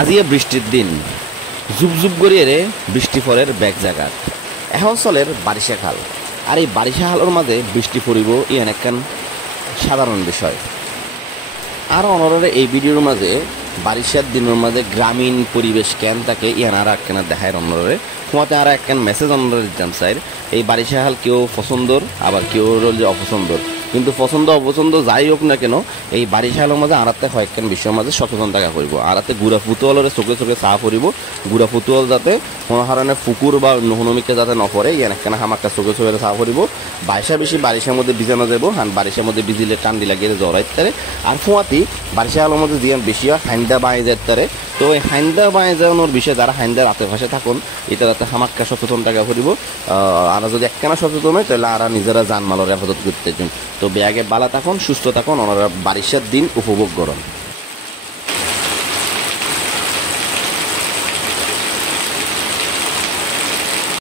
আজিয়ে বৃষ্টির দিন জুব জুব করিয়ে বৃষ্টি ফলের ব্যাগ জাগাত এখন চলের বারিশা খাল আর এই বারিশা খালের মাঝে বৃষ্টি পড়িব ইয়ান একখান সাধারণ বিষয় আর অনরে এই ভিডিওর মাঝে বারিশার দিনের মাঝে গ্রামীণ পরিবেশ কেন থাকে ইয়ান আর একখানা দেখায় অনরে তোমাতে আর একখান মেসেজ অনরে দিতাম স্যার এই বারিশা খাল কেউ পছন্দর আবার কেউ রোল যে অপছন্দর কিন্তু পছন্দ অপছন্দ যাই হোক না কেন এই বারিশা খালের মাঝে আরাতে কয়েকখান বিষয়ের মাঝে সচেতন থাকা করব আরাতে গুড়া ফুতুয়ালের চোখে চোখে চা পড়িব গুড়া ফুতুয়াল যাতে কোনো কারণে পুকুর বা নহনমিকে যাতে নপরে ইয়ান একখানা হামাক্কা চোখে চোখে চা পড়িব বাইশা বেশি বারিশার মধ্যে ভিজানো যাব হান বারিশার মধ্যে ভিজিলে টান্ডি লাগিয়ে জ্বর আইতারে আর ফোঁয়াতি বারিশা খালের মধ্যে জিয়ান বেশি হয় হাইন্দা বাঁয়ে যাইতারে তো এই হাইন্দা বাঁয়ে যাওয়ানোর বিষয়ে যারা হাইন্দার আশেপাশে থাকুন এটা যাতে হামাক্কা সচেতন থাকা করিব আর যদি একখানা সচেতন হয় তাহলে আর নিজেরা জানমালের হেফাজত করতে চান তো ব্যাগে বালা থাকুন সুস্থ থাকুন ওনারা বারিশার দিন উপভোগ করুন।